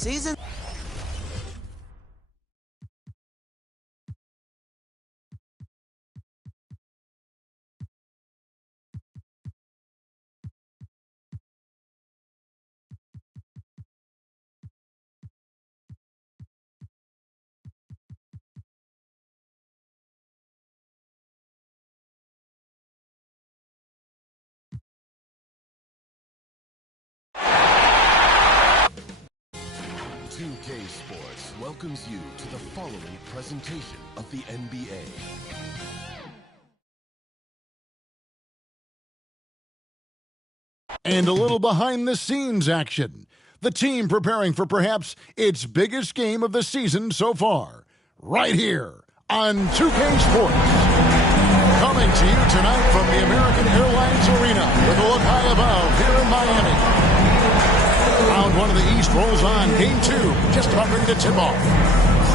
Season. Sports welcomes you to the following presentation of the NBA. And a little behind-the-scenes action. The team preparing for perhaps its biggest game of the season so far. Right here on 2K Sports. Coming to you tonight from the American Airlines Arena with a look high above here in Miami. Round one of the East rolls on. Game two, just about ready to tip off.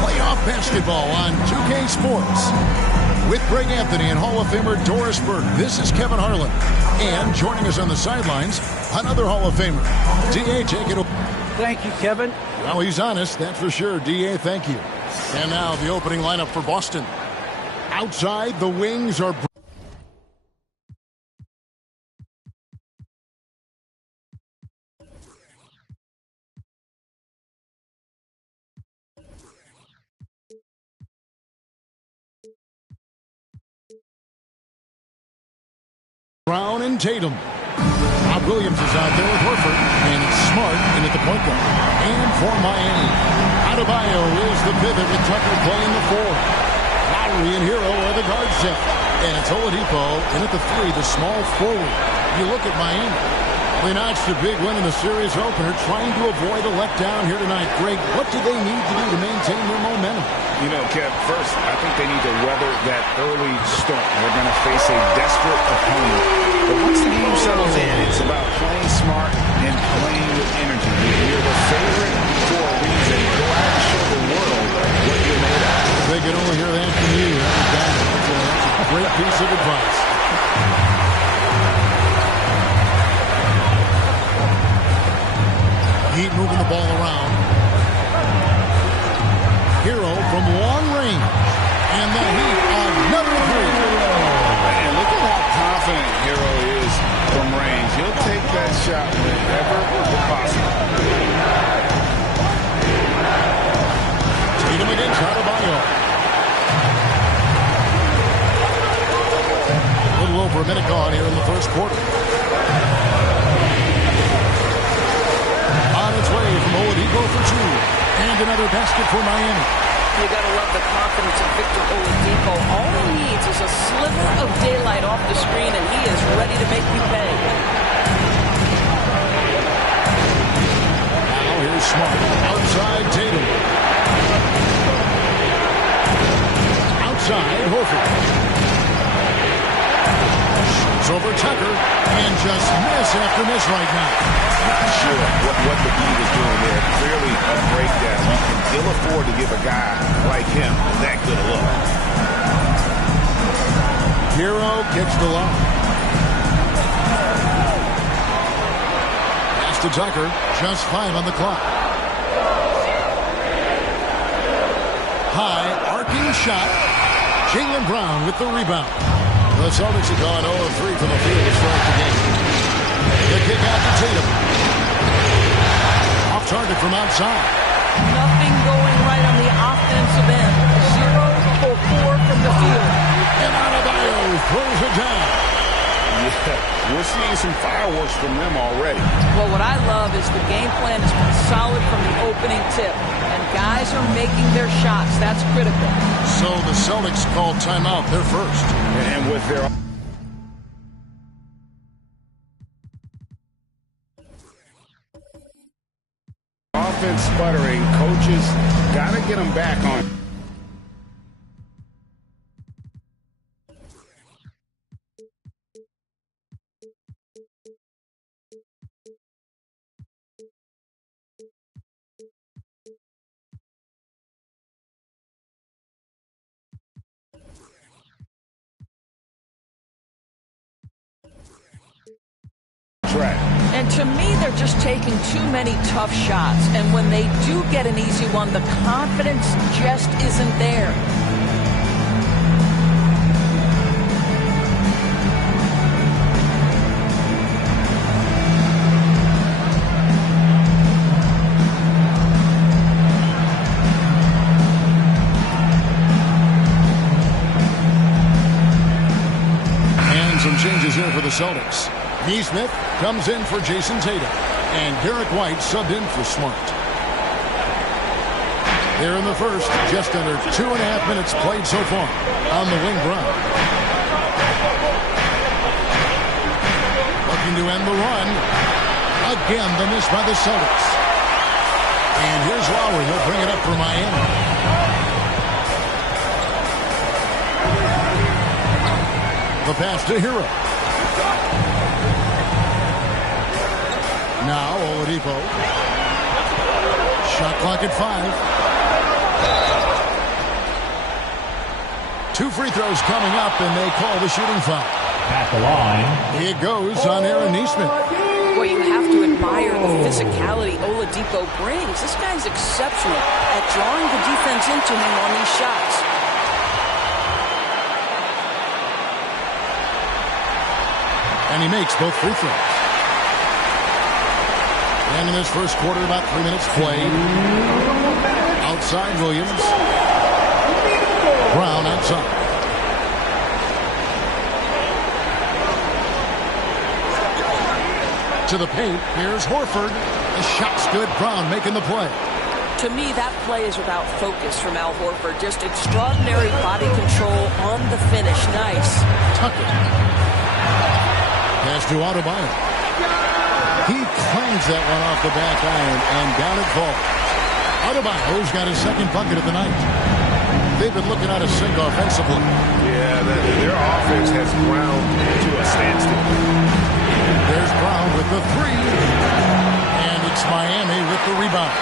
Playoff basketball on 2K Sports. With Greg Anthony and Hall of Famer Doris Burke, this is Kevin Harlan. And joining us on the sidelines, another Hall of Famer. D.A., take it away. Thank you, Kevin. Well, he's honest, that's for sure. D.A., thank you. And now the opening lineup for Boston. Outside, the wings are... Brown and Tatum. Rob Williams is out there with Horford, and it's Smart in at the point guard. And for Miami, Adebayo is the pivot with Tucker playing the four. Lowry and Hero are the guard set. And it's Oladipo in at the three, the small forward. You look at Miami. They notched a big win in the series opener, trying to avoid a letdown here tonight. Greg, what do they need to do to maintain their momentum? You know, Kev, first, I think they need to weather that early storm. They're going to face a desperate opponent. But once the game settles in, it's about playing smart and playing with energy. You're the favorite for a reason. Go out and show the world what you're made of. They can only hear that from you. That's a great piece of advice. Heat moving the ball around. Hero from long range. And the Heat, another three. And look at how confident Hero is from range. He'll take that shot whenever possible. Tatum against Adebayo. A little over a minute gone here in the first quarter. On its way from Oladipo for two. And another basket for Miami. You gotta love the confidence of Victor Oladipo. All he needs is a sliver of daylight off the screen, and he is ready to make you pay. Now here's Smart. Outside Tatum. Outside Horford. Shoots over Tucker. And just miss after miss right now. Not sure what the D was doing there. Clearly a breakdown. You can ill afford to give a guy like him that good a look. Hero gets the lob. Pass to Tucker. Just 5 on the clock. High arcing shot. Jaylen Brown with the rebound. The Celtics have gone 0-3 from the field to start the game. The kick out to Tatum. Off target from outside. Nothing going right on the offensive end. 0 for 4 from the field. And Adebayo throws it down. Yeah, we're seeing some fireworks from them already. Well, what I love is the game plan has been solid from the opening tip. And guys are making their shots. That's critical. So the Celtics called timeout. They're first. And with their... offense sputtering, coaches got to get them back on. And to me, they're just taking too many tough shots. And when they do get an easy one, the confidence just isn't there. Some changes here for the Celtics. Neesmith comes in for Jason Tatum. And Derek White subbed in for Smart. Here in the first, just under 2.5 minutes played so far. On the wing, Brown. Looking to end the run. Again, the miss by the Celtics. And here's Lowry. He'll bring it up for Miami. The pass to Hero. Now Oladipo. Shot clock at 5. 2 free throws coming up, and they call the shooting foul. At the line. It goes on Aaron Neesmith. Well, you have to admire the physicality Oladipo brings. This guy's exceptional at drawing the defense into him on these shots. And he makes both free throws. And in this first quarter, about 3 minutes played. Outside Williams. Brown outside. To the paint. Here's Horford. The shot's good. Brown making the play. To me, that play is without focus from Al Horford. Just extraordinary body control on the finish. Nice. Tucker. Pass to Adebayo. He clangs that one off the back iron and down it falls. Adebayo's got his second bucket of the night. They've been looking at a sink offensively. Yeah, their offense has ground to a standstill. There's Brown with the three. And it's Miami with the rebound.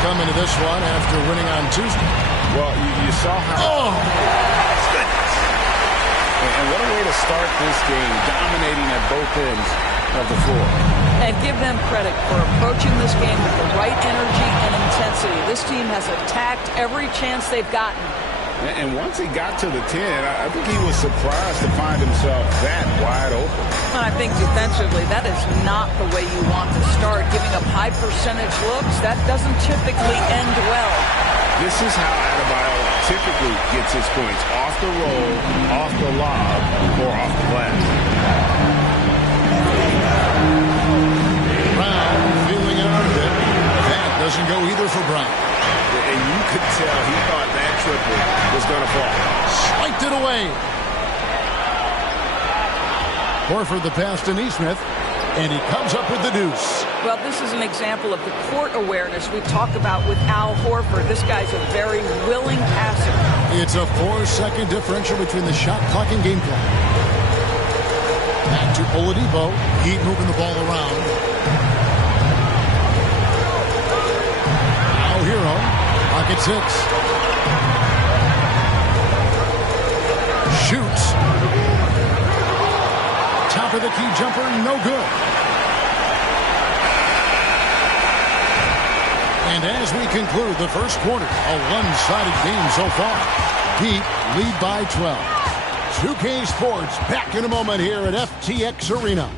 Coming to this one after winning on Tuesday. Well, you saw how... Oh! And what a way to start this game, dominating at both ends of the floor. And give them credit for approaching this game with the right energy and intensity. This team has attacked every chance they've gotten. And once he got to the 10, I think he was surprised to find himself that wide open. And I think defensively, that is not the way you want to start. Giving up high percentage looks, that doesn't typically end well. This is how Adebayo typically gets his points. Off the roll, off the lob, or off the glass. Brown feeling it out a bit. That doesn't go either for Brown. And you could tell he thought that triple was going to fall. Swiped it away. Horford the pass to Neesmith. And he comes up with the deuce. Well, this is an example of the court awareness we talk about with Al Horford. This guy's a very willing passer. It's a 4-second differential between the shot clock and game clock. Back to Oladipo. Heat moving the ball around. Now Hero. Pocket 6. Shoots. Top of the key jumper, no good. And as we conclude the first quarter, a one-sided game so far. Heat lead by 12. 2K Sports back in a moment here at FTX Arena.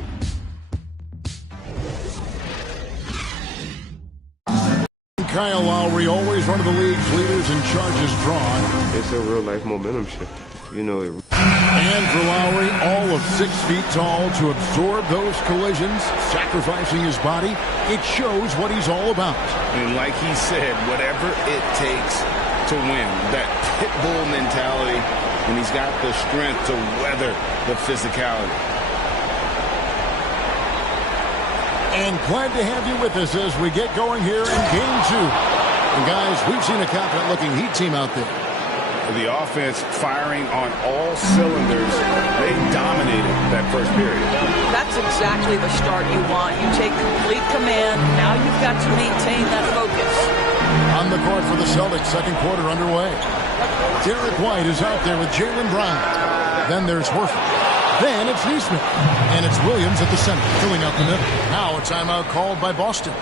Kyle Lowry, always one of the league's leaders in charges drawn. It's a real-life momentum shift. You know it. And for Lowry, all of 6 feet tall to absorb those collisions, sacrificing his body, it shows what he's all about. And like he said, whatever it takes to win, that pit bull mentality, and he's got the strength to weather the physicality. And glad to have you with us as we get going here in Game 2. And guys, we've seen a confident-looking Heat team out there. The offense firing on all cylinders. They dominated that first period. That's exactly the start you want. You take complete command. Now you've got to maintain that focus. On the court for the Celtics, second quarter underway. Derek White is out there with Jaylen Brown. Then there's Horford. Then it's Neesmith. And it's Williams at the center, filling out the middle. Now a timeout called by Boston.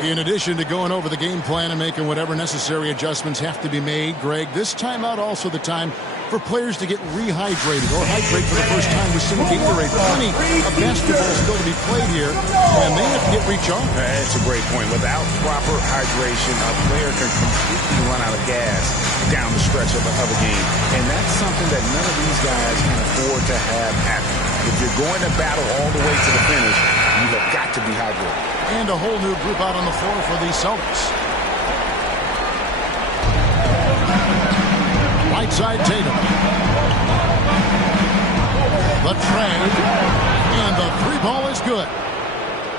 In addition to going over the game plan and making whatever necessary adjustments have to be made, Greg, this timeout also the time for players to get rehydrated or hydrate for the first time with some Gatorade. Plenty of basketball still to be played here, and they have to get recharged. That's a great point. Without proper hydration, a player can completely run out of gas down the stretch of a game. And that's something that none of these guys can afford to have happen. If you're going to battle all the way to the finish, you have got to be hydrated. And a whole new group out on the floor for the Celtics. Right side Tatum. The trade. And the three ball is good.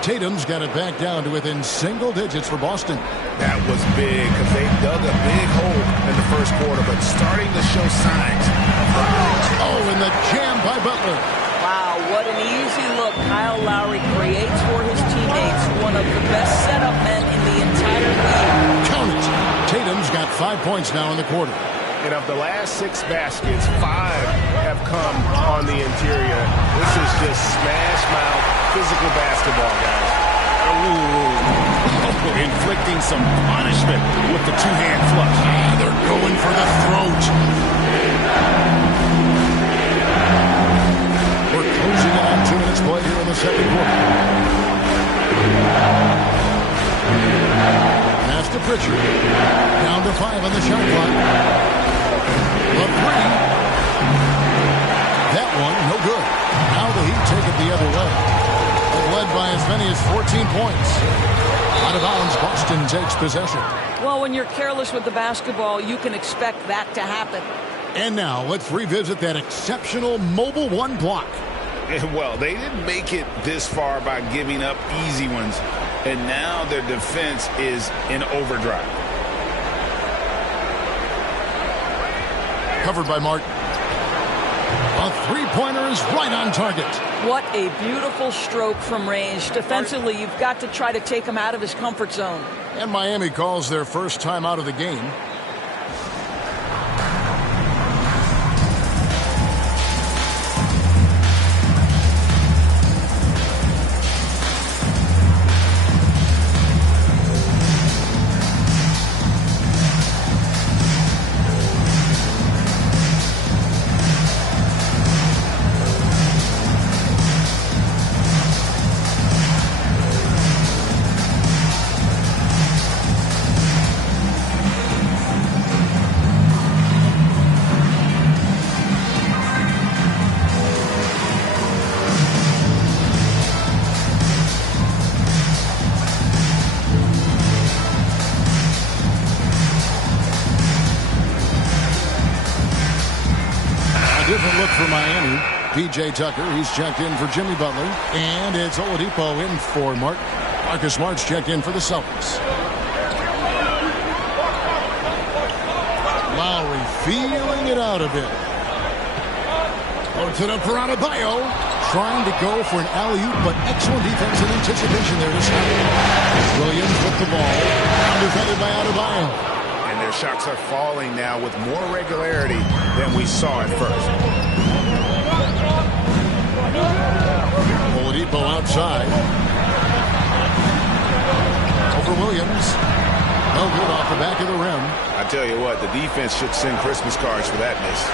Tatum's got it back down to within single digits for Boston. That was big because they dug a big hole in the first quarter, but starting to show signs. Oh, and the jam by Butler. Wow, what an easy look Kyle Lowry creates for his teammates. One of the best setup men in the entire league. Count it. Tatum's got 5 points now in the quarter. And of the last 6 baskets, 5 have come on the interior. This is just smash mouth physical basketball, guys. Ooh. Inflicting some punishment with the two-hand flush. They're going for the throat. We're closing in on 2 minutes play here in the second quarter. Pass to Pritchard. Down to 5 on the shot clock. The three. That one, no good. Now the Heat take it the other way. They've led by as many as 14 points. Out of bounds, Boston takes possession. Well, when you're careless with the basketball, you can expect that to happen. And now let's revisit that exceptional mobile one block. Well, they didn't make it this far by giving up easy ones. And now their defense is in overdrive. Covered by Martin. A three-pointer is right on target. What a beautiful stroke from range. Defensively, you've got to try to take him out of his comfort zone. And Miami calls their first time out of the game. Different look for Miami. P.J. Tucker, he's checked in for Jimmy Butler. And it's Oladipo in for Martin. Marcus Smart's checked in for the Celtics. Lowry feeling it out a bit. Puts it up for Adebayo. Trying to go for an alley-oop, but excellent defense and anticipation there to stop. Williams with the ball. Defended by Adebayo. Their shots are falling now with more regularity than we saw at first. Oladipo outside. Over Williams. No good off the back of the rim. I tell you what, the defense should send Christmas cards for that miss.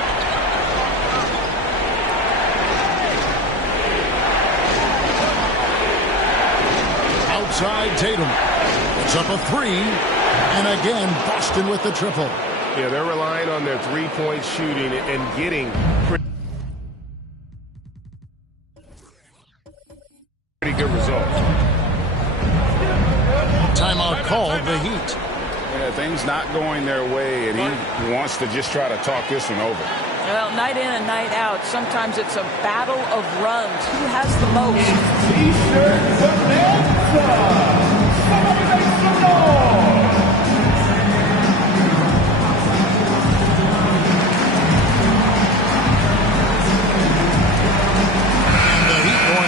Outside Tatum. It's up a three. And again, Boston with the triple. Yeah, they're relying on their three-point shooting and getting pretty good results. Timeout called the Heat. Yeah, things not going their way, and he wants to just try to talk this one over. Well, night in and night out, sometimes it's a battle of runs. Who has the most? T-shirt Samantha.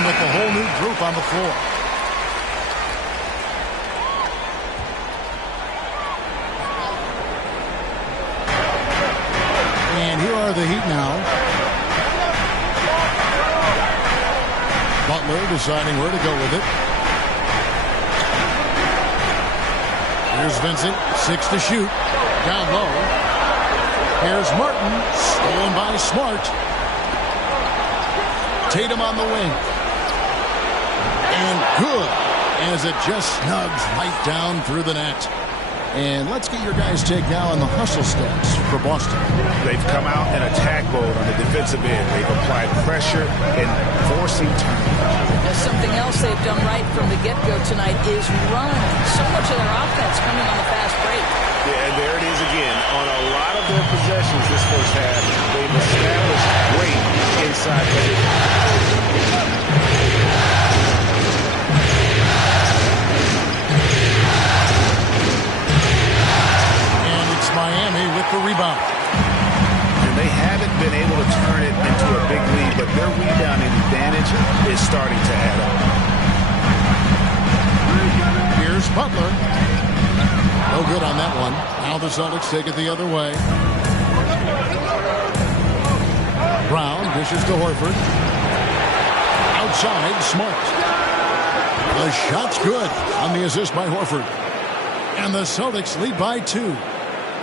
With a whole new group on the floor. And here are the Heat now. Butler deciding where to go with it. Here's Vincent, 6 to shoot. Down low. Here's Martin, stolen by Smart. Tatum on the wing. And good, as it just snugs right down through the net. And let's get your guys' take now on the hustle stats for Boston. They've come out in attack mode on the defensive end. They've applied pressure and forcing turnovers. Something else they've done right from the get-go tonight is run. So much of their offense coming on the fast break. Yeah, and there it is again. On a lot of their possessions this first half, they've established great inside position. Miami with the rebound. And they haven't been able to turn it into a big lead, but their rebounding advantage is starting to add up. Here's Butler. No good on that one. Now the Celtics take it the other way. Brown dishes to Horford. Outside, Smart. The shot's good on the assist by Horford. And the Celtics lead by 2.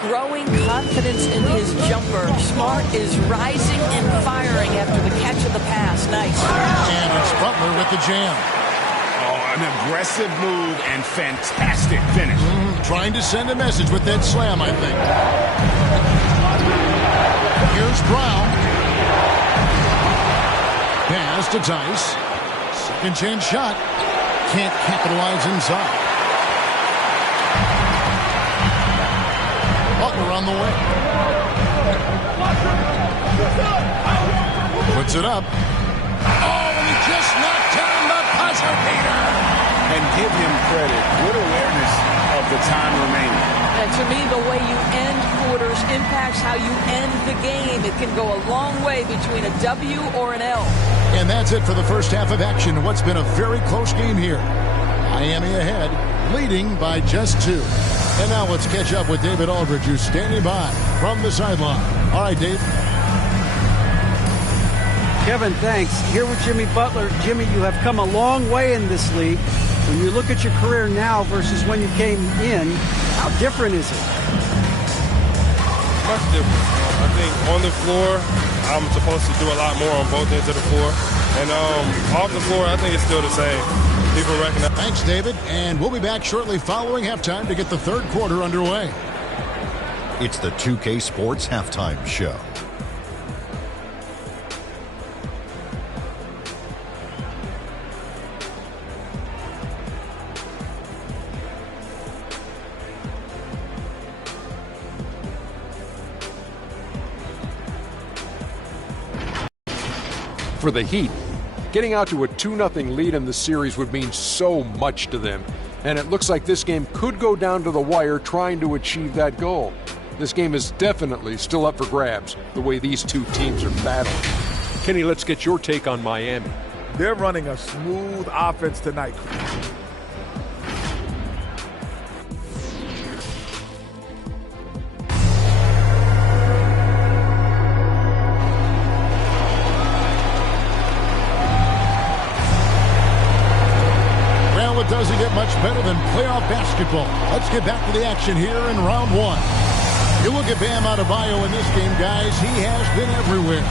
Growing confidence in his jumper. Smart is rising and firing after the catch of the pass. Nice. And it's Butler with the jam. Oh, an aggressive move and fantastic finish. Trying to send a message with that slam, I think. Here's Brown. Pass to Tice. Second chance shot. Can't capitalize inside. Butler on the way. Puts it up. Oh, and he just knocked down the buzzer beater. And give him credit. Good awareness of the time remaining. And to me, the way you end quarters impacts how you end the game. It can go a long way between a W or an L. And that's it for the first half of action. What's been a very close game here. Miami ahead, leading by just 2. And now let's catch up with David Aldridge, who's standing by from the sideline. All right, Dave. Kevin, thanks. Here with Jimmy Butler. Jimmy, you have come a long way in this league. When you look at your career now versus when you came in, how different is it? Much different. I think on the floor, I'm supposed to do a lot more on both ends of the floor. And off the floor, I think it's still the same. People recognize. Thanks, David. And we'll be back shortly following halftime to get the third quarter underway. It's the 2K Sports Halftime Show. For the Heat, getting out to a 2-0 lead in the series would mean so much to them, and it looks like this game could go down to the wire trying to achieve that goal. This game is definitely still up for grabs, the way these two teams are battling. Kenny, let's get your take on Miami. They're running a smooth offense tonight. Doesn't get much better than playoff basketball. Let's get back to the action here in round 1. You look at Bam Adebayo in this game, guys. He has been everywhere.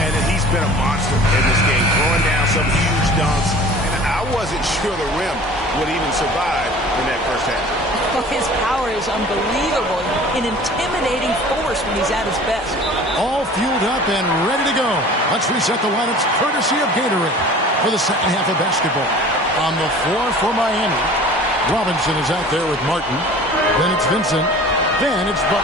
And he's been a monster in this game, throwing down some huge dunks. And I wasn't sure the rim would even survive in that first half. Well, his power is unbelievable, an intimidating force when he's at his best. All fueled up and ready to go. Let's reset the lineups courtesy of Gatorade for the second half of basketball. On the floor for Miami, Robinson is out there with Martin. Then it's Vincent. Then it's Butler.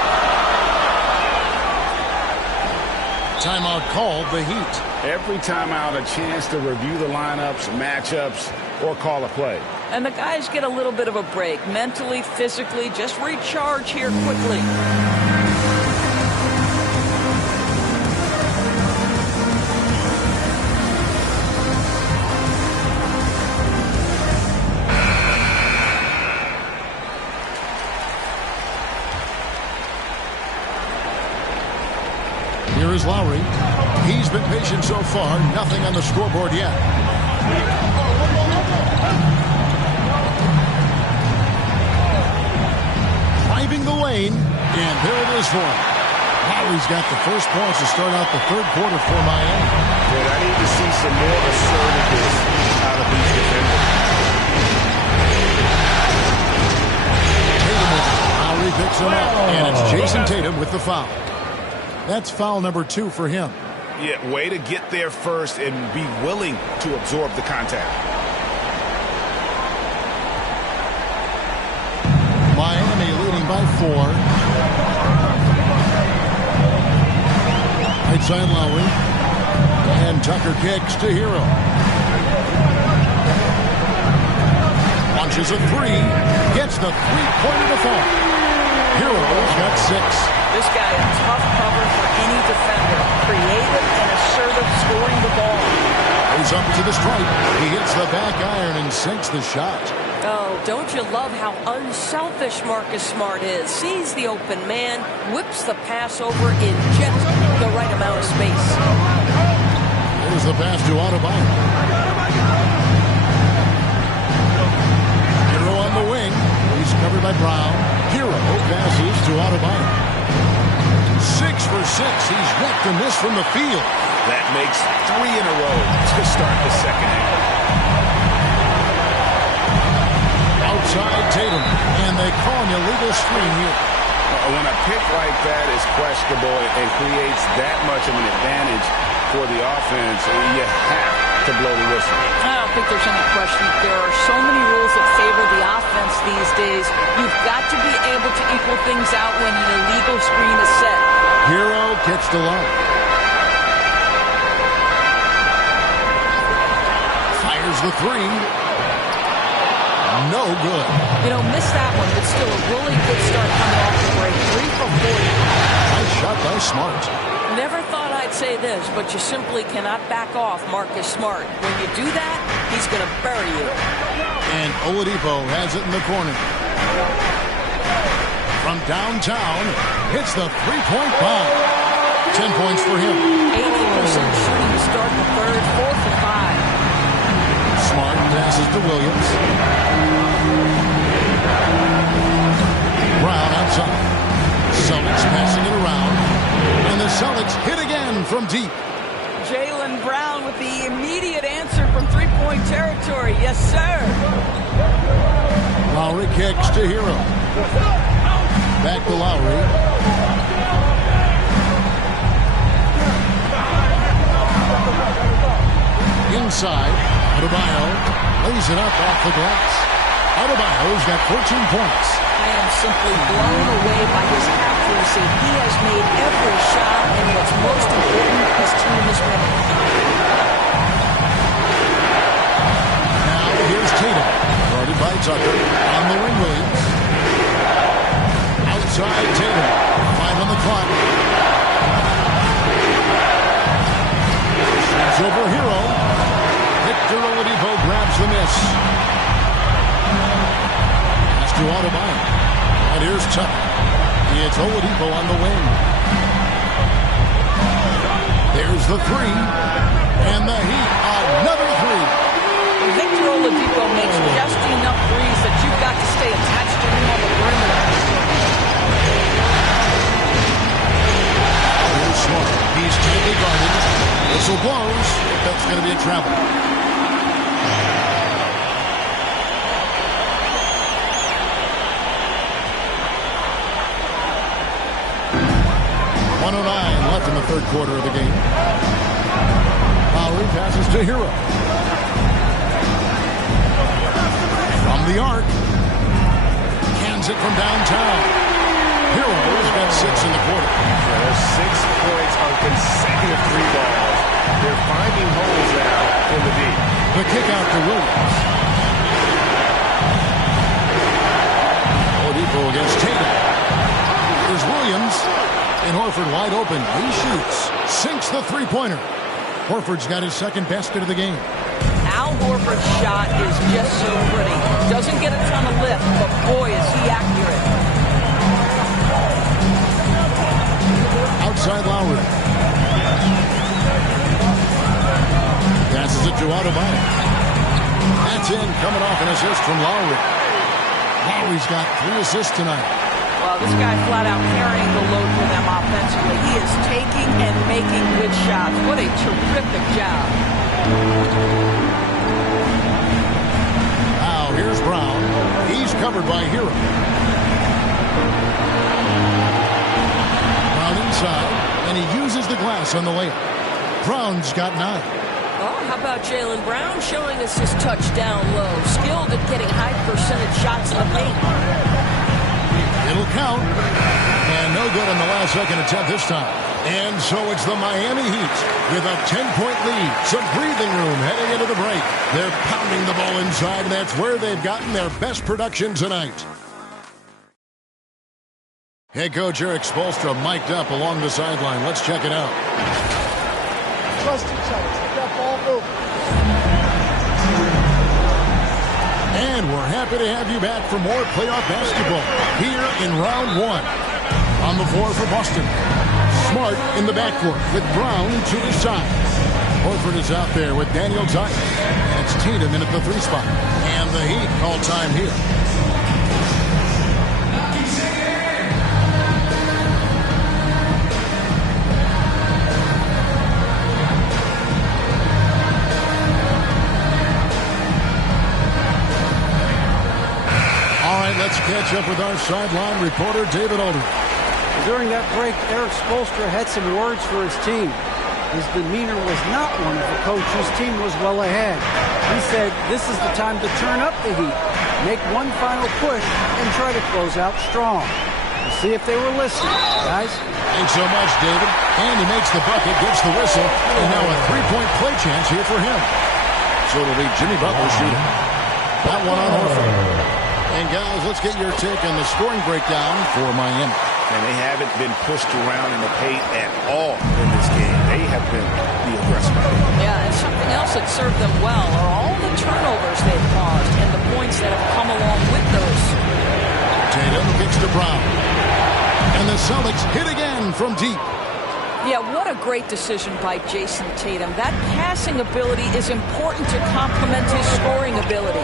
Timeout called the Heat. Every timeout, a chance to review the lineups, matchups, or call a play. And the guys get a little bit of a break, mentally, physically, just recharge here quickly. Here is Lowry. He's been patient so far. Nothing on the scoreboard yet. driving the lane, and there it is for him. Lowry's got the first points to start out the third quarter for Miami. But I need to see some more assertiveness out of these defenders. Tatum with it. Lowry picks him up, and it's Jason Tatum with the foul. That's foul number 2 for him. Yeah, way to get there first and be willing to absorb the contact. Miami leading by 4. Right side Lowry. And Tucker kicks to Hero. Launches a 3. Gets the three-pointer to fall. Hero's got 6. This guy a tough cover for any defender. Creative and assertive scoring the ball. Goes up to the stripe. He hits the back iron and sinks the shot. Oh, don't you love how unselfish Marcus Smart is? Sees the open man, whips the pass over in just the right amount of space. There's the pass to Adebayo. Hero on the wing. He's covered by Brown. Hero passes to Adebayo. 6 for 6. He's yet to miss from the field. That makes 3 in a row to start the second half. Outside Tatum, and they call an illegal screen here. When a pick like that is questionable and creates that much of an advantage for the offense, you have to blow the whistle. I don't think there's any question. There are so many rules that favor the offense these days. You've got to be able to equal things out when an illegal screen is set. Hero kicks to Love. Fires the 3. No good. You know, missed that one, but still a really good start coming off the break. 3 for 40. Nice shot by Smart. Never thought I'd say this, but you simply cannot back off Marcus Smart. When you do that, he's going to bury you. And Oladipo has it in the corner. From downtown, hits the three-point bomb. 10 points for him. 80% shooting to start the third, 4 for 5. Smart passes to Williams. Brown outside. Celtics passing it around. And the Celtics hit again from deep. Jaylen Brown with the immediate answer from three-point territory. Yes, sir. Lowry kicks to Hero. Back to Lowry. Inside, Adebayo lays it up off the glass. Adebayo's got 14 points. I am simply blown away by his accuracy. He has made every shot, and what's most important, his team is winning. Now here's Tatum, guarded by Tucker. On the wing, Williams. Outside Tatum, 5 on the clock. Shoots over Hero. Victor Oladipo grabs the miss. Pass to Adebayo. And here's Tucker. It's Oladipo on the wing. There's the 3. And the Heat, another 3. Victor Oladipo makes just enough threes that you've got to stay attached to him on the perimeter. Here's Smart. He's tightly guarded. Whistle blows. That's going to be a travel. Left in the third quarter of the game. Lowry passes to Hero. From the arc. Hands it from downtown. Hero's got 6 in the quarter. There's 6 points on consecutive 3 balls. They're finding holes now in the deep. The kick out to Williams. Oladipo against Tatum. Here's Williams. And Horford wide open. He shoots. Sinks the three-pointer. Horford's got his second basket of the game. Al Horford's shot is just so pretty. Doesn't get a ton of lift, but boy, is he accurate. Outside Lowry. Passes it to Adebayo. That's in, coming off an assist from Lowry. Lowry's got 3 assists tonight. Well, this guy flat out carrying the load for them offensively. He is taking and making good shots. What a terrific job. Now here's Brown. He's covered by Hero. Brown inside, and he uses the glass on the layup. Brown's got 9. Oh, how about Jaylen Brown showing us his touchdown low. Skilled at getting high percentage shots in the paint. It'll count. And no good on the last second attempt this time. And so it's the Miami Heat with a 10-point lead. Some breathing room heading into the break. They're pounding the ball inside, and that's where they've gotten their best production tonight. Head coach Eric Spoelstra mic'd up along the sideline. Let's check it out. Trust each other. Let that ball move. And we're happy to have you back for more playoff basketball here in round 1. On the floor for Boston. Smart in the backcourt with Brown to his side. Horford is out there with Daniel Tice. And it's Tatum in at the 3 spot. And the Heat call time here. Let's catch up with our sideline reporter, David Aldridge. During that break, Eric Spoelstra had some words for his team. His demeanor was not one of a coach whose team was well ahead. He said, this is the time to turn up the heat, make one final push, and try to close out strong. We'll see if they were listening, guys. Thanks so much, David. And he makes the bucket, gets the whistle, and now a 3-point play chance here for him. So it'll be Jimmy Butler shooting. That one on Horford. And guys, let's get your take on the scoring breakdown for Miami. And they haven't been pushed around in the paint at all in this game. They have been the aggressor. Yeah, and something else that served them well are all the turnovers they've caused and the points that have come along with those. Tatum kicks to Brown. And the Celtics hit again from deep. Yeah, what a great decision by Jason Tatum. That passing ability is important to complement his scoring ability.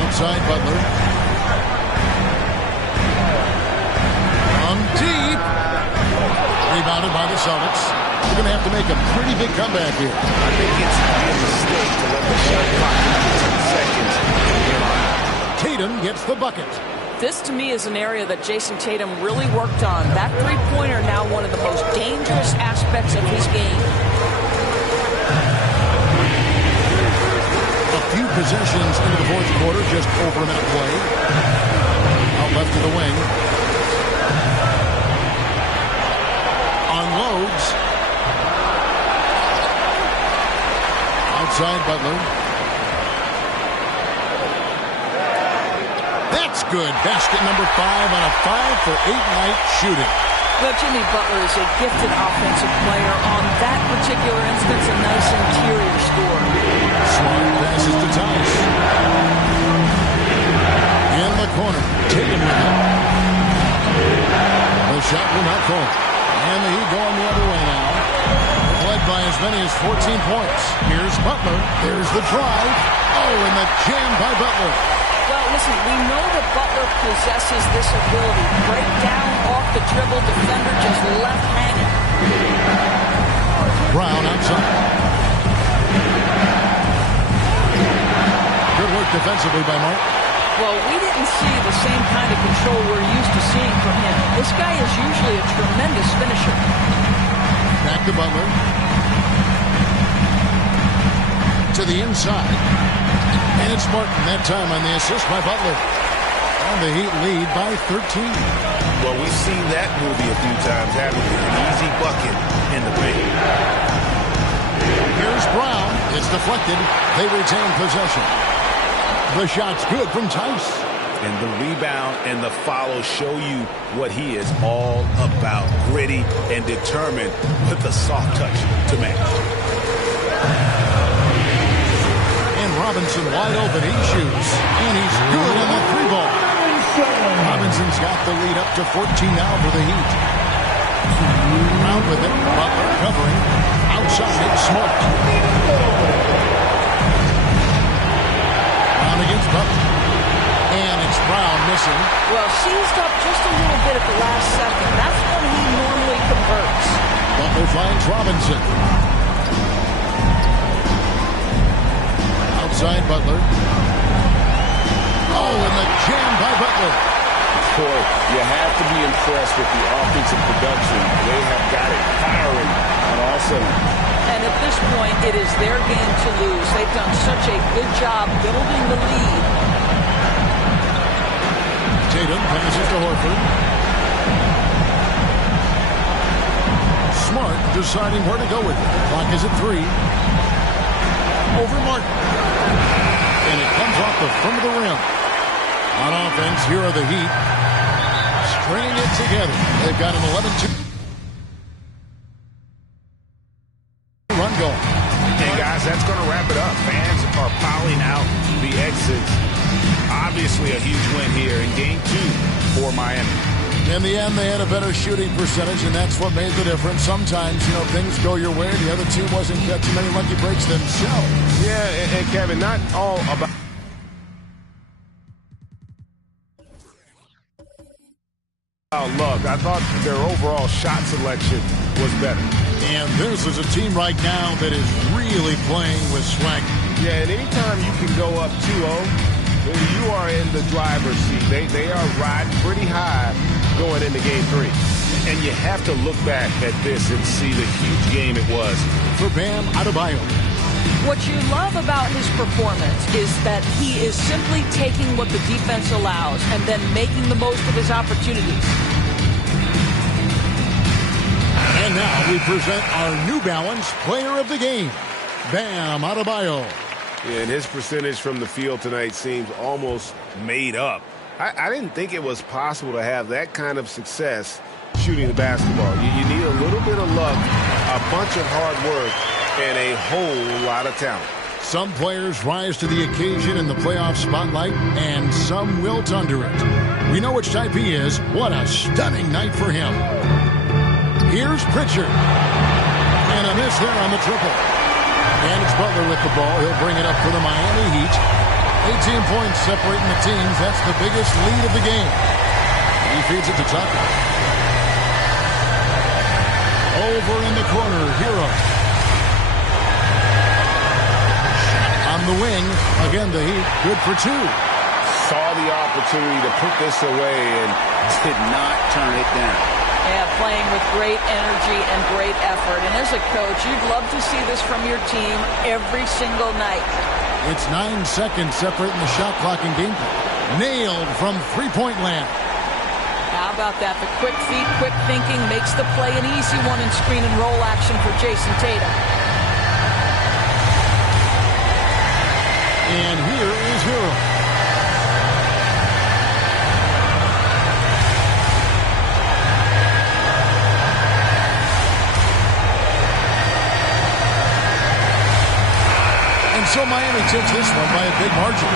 Outside Butler. From deep. Rebounded by the Celtics. They're going to have to make a pretty big comeback here. I think it's a mistake to let the shot clock into 10 seconds. Tatum gets the bucket. This, to me, is an area that Jason Tatum really worked on. That three-pointer now one of the most dangerous aspects of his game. Few possessions into the fourth quarter, just over a minute play. Out left to the wing. Unloads. Outside Butler. That's good. Basket number 5 on a 5-for-8 night shooting. Well, Jimmy Butler is a gifted offensive player. On that particular instance, a nice interior score. Smart passes to Tice. In the corner. Tatum with it. The shot will not fall. And the Heat going the other way now. Led by as many as 14 points. Here's Butler. There's the drive. Oh, and the jam by Butler. Well, listen, we know that Butler possesses this ability. Break down off the dribble, defender just left hanging. Brown outside. Good work defensively by Mark. Well, we didn't see the same kind of control we're used to seeing from him. This guy is usually a tremendous finisher. Back to Butler. To the inside. And it's Martin that time on the assist by Butler. And the Heat lead by 13. Well, we've seen that movie a few times, haven't we? An easy bucket in the paint. Here's Brown. It's deflected. They retain possession. The shot's good from Tice. And the rebound and the follow show you what he is all about. Gritty and determined with the soft touch to match. And Robinson wide open. He shoots. And he's good on the 3-ball. Robinson's got the lead up to 14 now for the Heat. Brown with it. Butler covering. Outside. Smart. Brown against Butler. And it's Brown missing. Well, seized up just a little bit at the last second. That's when he normally converts. Butler finds Robinson. Outside Butler. Oh, and the jam by Butler. Boy, you have to be impressed with the offensive production. They have got it firing on all cylinders. And at this point, it is their game to lose. They've done such a good job building the lead. Tatum passes to Horford. Smart deciding where to go with it. The clock is at 3. Over Martin. And it comes off the front of the rim. On offense, here are the Heat. Stringing it together. They've got an 11-2 run going. And guys, that's going to wrap it up. Fans are piling out the exits. Obviously a huge win here in Game 2 for Miami. In the end, they had a better shooting percentage, and that's what made the difference. Sometimes, things go your way. The other team wasn't catching many lucky breaks themselves. Yeah, and Kevin, not all about luck. I thought their overall shot selection was better. And this is a team right now that is really playing with swag. Yeah, and anytime you can go up 2-0, you are in the driver's seat. They are riding pretty high going into Game 3. And you have to look back at this and see the huge game it was. For Bam Adebayo. What you love about his performance is that he is simply taking what the defense allows and then making the most of his opportunities. And now we present our New Balance Player of the Game, Bam Adebayo. Yeah, and his percentage from the field tonight seems almost made up. I didn't think it was possible to have that kind of success shooting the basketball. You need a little bit of luck, a bunch of hard work, and a whole lot of talent. Some players rise to the occasion in the playoff spotlight, and some wilt under it. We know which type he is. What a stunning night for him. Here's Pritchard. And a miss there on the triple. And it's Butler with the ball. He'll bring it up for the Miami Heat. 18 points separating the teams. That's the biggest lead of the game. He feeds it to Tucker. Over in the corner, Hero. On the wing, again the Heat, good for 2. Saw the opportunity to put this away and did not turn it down. Yeah, playing with great energy and great effort. And as a coach, you'd love to see this from your team every single night. It's 9 seconds separating the shot clock and game clock. Nailed from three-point land. How about that? The quick feet, quick thinking makes the play an easy one in screen and roll action for Jason Tatum. And here is Hero. So Miami takes this one by a big margin.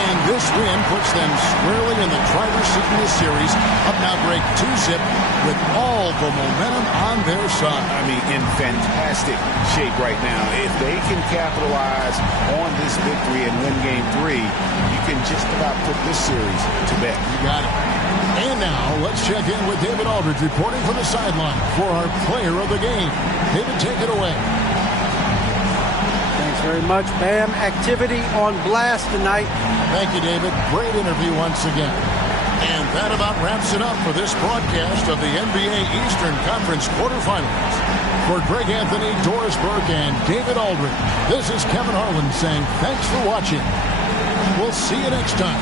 And this win puts them squarely in the driver's seat in this series. Up now break 2-zip with all the momentum on their side. I mean, in fantastic shape right now. If they can capitalize on this victory and win Game 3, you can just about put this series to bed. You got it. And now let's check in with David Aldridge reporting from the sideline for our player of the game. David, take it away. Very much. Bam, activity on blast tonight. Thank you, David. Great interview once again. And that about wraps it up for this broadcast of the NBA Eastern Conference quarterfinals. For Greg Anthony, Doris Burke, and David Aldridge, this is Kevin Harlan saying thanks for watching. We'll see you next time.